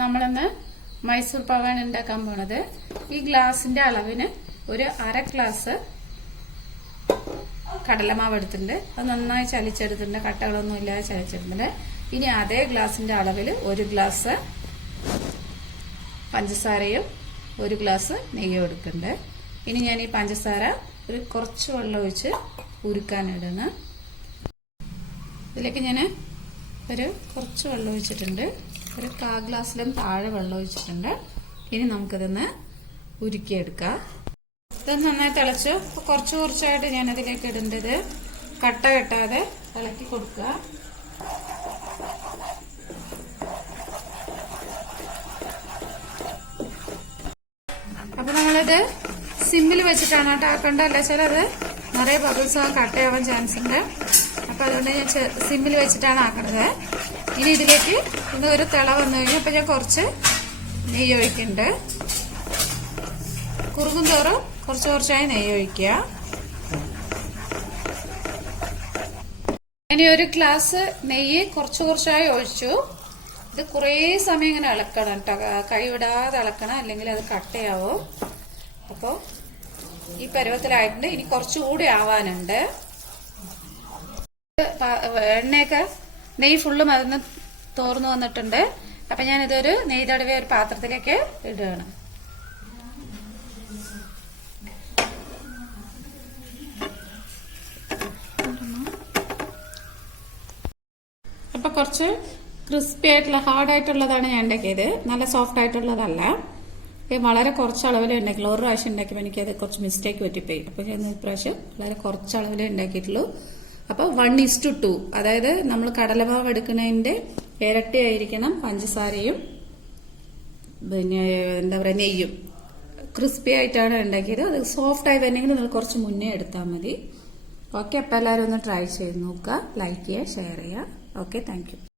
നമ്മളിന്ന് മൈസൂർ പാവാണ് ഉണ്ടാക്കാൻ പോണത്. ഈ ഗ്ലാസിന്റെ അളവിന് ഒരു 1/2 ഗ്ലാസ് കടലമാവ് എടുത്തിട്ടുണ്ട്. അത് നന്നായി ചലിച്ചെടുത്തിട്ടുണ്ട്, കട്ടകളൊന്നും ഇല്ലാതെ ചലിച്ചെടുത്തിട്ടുണ്ട്. ഇനി അതേ ഗ്ലാസിന്റെ അളവിൽ 1 ഗ്ലാസ് പഞ്ചസാരയും 1 ഗ്ലാസ് നെയ്യും എടുക്കുന്നുണ്ട്. ഇനി ഞാൻ ഈ പഞ്ചസാര കുറച്ച് വെള്ളം ഒഴിച്ച് ഉരുക്കാനിടുന്നു. ഇതിലേക്ക് ഞാൻ കുറച്ച് വെള്ളം ഒഴിച്ചിട്ടുണ്ട്. 1/4 ഗ്ലാസ്സിലും താഴെ വെള്ളം ഒഴിച്ചിട്ടുണ്ട്. ഇനി നമുക്കിതൊന്ന് ഉരുക്കിയെടുക്കാം. ഇതൊന്ന് നന്നായി തിളച്ചു. കുറച്ച് കുറച്ചായിട്ട് ഞാൻ അതിലേക്ക് ഇടേണ്ടത് കട്ട കെട്ടാതെ ഇളക്കി കൊടുക്കുക. അപ്പൊ നമ്മളിത് സിമ്മിൽ വെച്ചിട്ടാണ് കേട്ടോ ആക്കേണ്ടത്. അല്ല വെച്ചാൽ അത് നിറയെ ബബിൾസ് കട്ടയാവാൻ ചാൻസ് ഉണ്ട്. അപ്പൊ അതുകൊണ്ട് ഞാൻ സിമ്മിൽ വെച്ചിട്ടാണ് ആക്കണത്. ഇനി ഇതിലേക്ക് ഒരു തിള വന്നു കഴിഞ്ഞാൽ അപ്പൊ ഞാൻ കുറച്ച് നെയ്യ് ഒഴിക്കുന്നുണ്ട്. കുറുകും തോറും കുറച്ച് കുറച്ചായി നെയ്യ് ഒഴിക്കുക. ഇനി 1 ഗ്ലാസ് നെയ്യ് കുറച്ച് കുറച്ചായി ഒഴിച്ചു. ഇത് കുറേ സമയം ഇങ്ങനെ ഇളക്കണം കേട്ടോ, കൈ വിടാതെ ഇളക്കണം, അല്ലെങ്കിൽ അത് കട്ടയാവും. അപ്പോൾ ഈ പരുവത്തിലായിട്ടുണ്ട്. ഇനി കുറച്ചുകൂടി ആവാനുണ്ട്. എണ്ണയൊക്കെ നെയ്യ് ഫുള്ളും അതിന് തോർന്നു വന്നിട്ടുണ്ട്. അപ്പൊ ഞാനിതൊരു നെയ്യ് തടവിയ ഒരു പാത്രത്തിലേക്ക് ഇടുകയാണ്. അപ്പൊ കുറച്ച് ക്രിസ്പി ആയിട്ടുള്ള ഹാർഡായിട്ടുള്ളതാണ് ഞാൻ ഉണ്ടാക്കിയത്, നല്ല സോഫ്റ്റ് ആയിട്ടുള്ളതല്ല. വളരെ കുറച്ച് അളവിലേ ഉണ്ടാക്കിയുള്ളൂ. 1 പ്രാവശ്യം ഉണ്ടാക്കിയപ്പോൾ എനിക്കത് കുറച്ച് മിസ്റ്റേക്ക് പറ്റിപ്പോയി. അപ്പൊ ഞാൻ ഇപ്രാവശ്യം വളരെ കുറച്ച് അളവിലേ ഉണ്ടാക്കിയിട്ടുള്ളൂ. അപ്പൊ 1:2, അതായത് നമ്മൾ കടലമാവ് എടുക്കുന്നതിന്റെ ഇരട്ടിയായിരിക്കണം പഞ്ചസാരയും പിന്നെ എന്താ പറയുക നെയ്യും. ക്രിസ്പി ആയിട്ടാണ് ഉണ്ടാക്കിയത്. അത് സോഫ്റ്റ് ആയി വരണമെങ്കിൽ നിങ്ങൾ കുറച്ച് മുന്നേ എടുത്താൽ മതി. ഓക്കെ, അപ്പൊ എല്ലാവരും ഒന്ന് ട്രൈ ചെയ്ത് നോക്കുക. ലൈക്ക് ചെയ്യുക, ഷെയർ ചെയ്യുക. Okay, thank you.